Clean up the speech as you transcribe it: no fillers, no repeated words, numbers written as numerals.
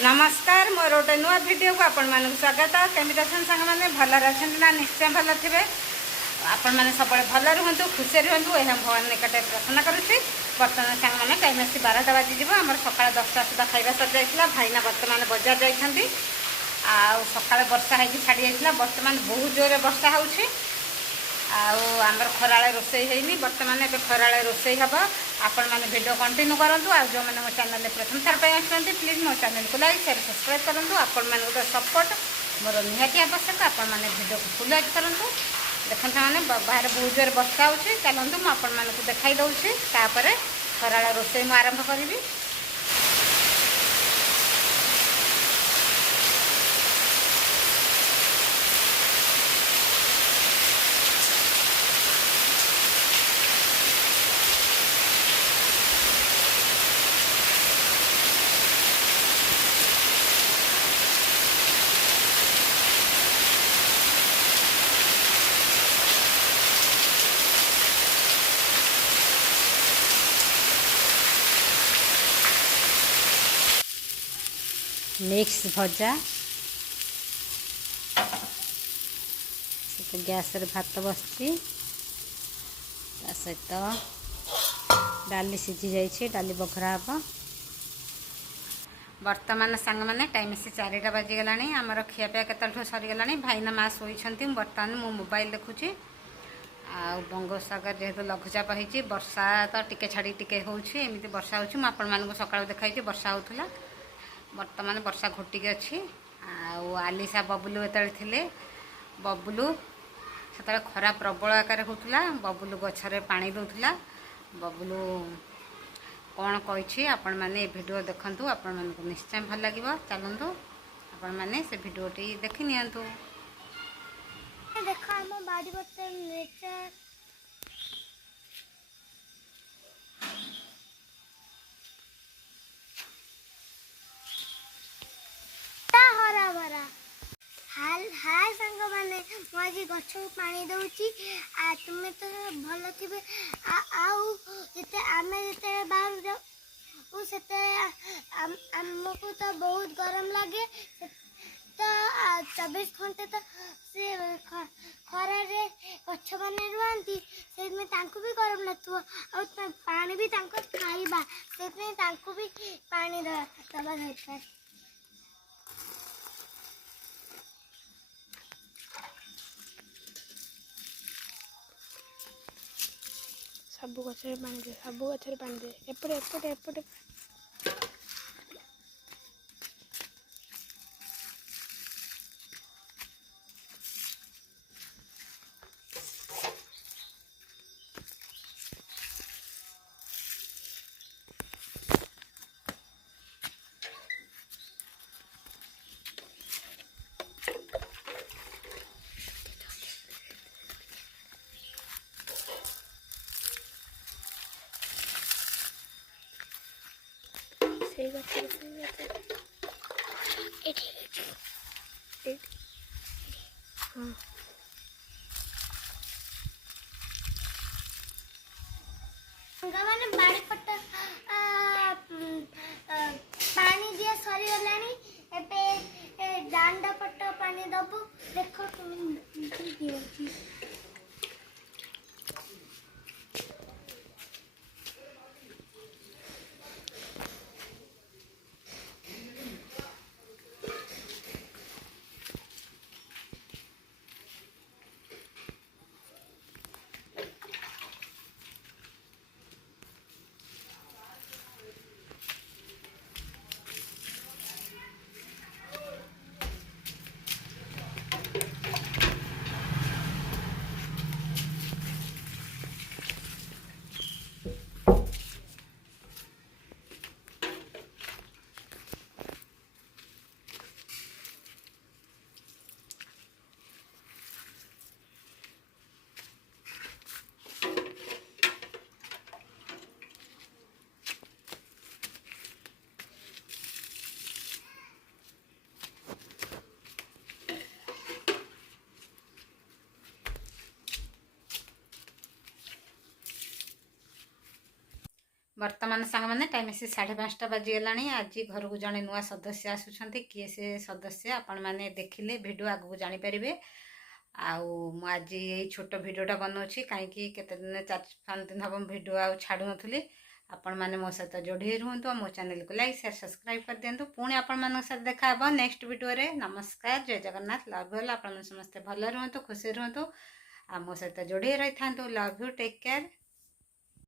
नमस्कार मोर गोटे नुआ भिडियो को आपण मानक स्वागत। केमी अच्छा सांग मैंने भलर अच्छा ना निश्चय भल थे। आपण मैंने सब भल रुहतु खुशी रुहतु यह भगवान निकट प्रार्थना करुच्ची। बर्तमान सांग मैंने टाइम आसी 12टा बाजिज आम सका 10टा सुधा खाଇବା सर भाईना बर्तमान बजार जाइछंती। सका वर्षा है छाड़ी जाइछला बर्तमान बहुत जोर वर्षा होउछि। आमर खराळे रोसई होइनी बर्तमान ए खराळे रोसई हम। आपण मैंने वीडियो कंटिन्यू करूँ। आ जो मैंने मो चैनल प्रथम थर पर आसुँच प्लीज मो चैनल को लाइक शेयर सब्सक्राइब करूँ। आपण मान सपोर्ट मोर निहाती आवश्यक। आपण मैंने वीडियो को फुल लाइक करूँ। देखते मैंने बाहर बहुत जोर वर्षा होची। चलतु मुझे देखाई दूसरी खराळ रोसई मु आरंभ करी। मिक्स भजा गैस रे भात बसची सहित डाली सीझी जाइए। डाली बघरा हम। बर्तमान सांग मैंने टाइम से 4टा बाजिगला। आमर खियापिया केतु सरीगला। भाईना माँ शोती बर्तमान मु मोबाइल देखुची। बंगोपसागर जेहेतु लघुचाप होती वर्षा तो टिके छाड़ी टिके होमती वर्षा हो सका देखाई वर्षा होता। बर्तमान वर्षा घोटिक अच्छी। आलिसा बबुलू ये बबुलू से खरा प्रबल आकार होता। बबुलू गछरे पानी दौला। बबुलू कौन कही आपण मैंने वीडियो देखु। आपण मानक निश्चय भल लगे। चलतु आपण मैंने से वीडियोटी देखी नियंतु। देखो हम बाड़ी बर्तन नेचर हरा भरा हाय संग मैंने मुझे गछ को पानी दउची। तुम्हें तो भल थे आते आम जिते बाहर जाऊ आमको तो बहुत गरम लगे। तो 24 घंटे तो से खरा गछ मैंने रुहती से भी गरम लगुव। पानी भी खाइबा से भी पानी दबा दरकार। सबू गचरे पानी दे सबू गचरे पानी दे एपटे एपटे एपटे मैंने बाड़ी पट पानी दिया सरी गलानी। एबे दांडा पट पानी दबु। देखो तुम ବର୍ତ୍ତମାନ ସାଙ୍ଗମାନେ ଟାଇମ୍ ଆସି 5:30 ବାଜିଗଲାଣି। ଆଜି ଘରକୁ ଜଣେ ନୂଆ ସଦସ୍ୟ ଆସୁଛନ୍ତି। କିଏ ସେ ସଦସ୍ୟ ଆପଣମାନେ ଦେଖିଲେ ଭିଡ଼ିଓ ଆଗକୁ ଜାଣିପାରିବେ। ଆଉ ମୁଁ ଆଜି ଏଇ ଛୋଟ ଭିଡ଼ିଓଟା ବନାଉଛି, କାହିଁକି କେତେ ଦିନ 4-5 ଦିନ ହେବ ମୁଁ ଭିଡ଼ିଓ ଆଉ ଛାଡ଼ୁନଥିଲି। ଆପଣମାନେ ମୋ ସହିତ ଯୋଡ଼ି ହୋଇ ରୁହନ୍ତୁ, ମୋ ଚ୍ୟାନେଲକୁ ଲାଇକ୍ ସେୟାର ସବସ୍କ୍ରାଇବ୍ କରିଦିଅନ୍ତୁ। ପୁଣି ଆପଣମାନଙ୍କ ସହିତ ଦେଖା ହେବ ନେକ୍ସଟ ଭିଡ଼ିଓରେ। ନମସ୍କାର, ଜୟ ଜଗନ୍ନାଥ, ଲଭ୍ ୟୁ ଅଲ୍। ଆପଣମାନେ ସମସ୍ତେ ଭଲ ରୁହନ୍ତୁ, ଖୁସି ରୁହନ୍ତୁ, ଆଉ ମୋ ସହିତ ଯୋଡ଼ି ହୋଇ ରହିଥାନ୍ତୁ। Love you, take care.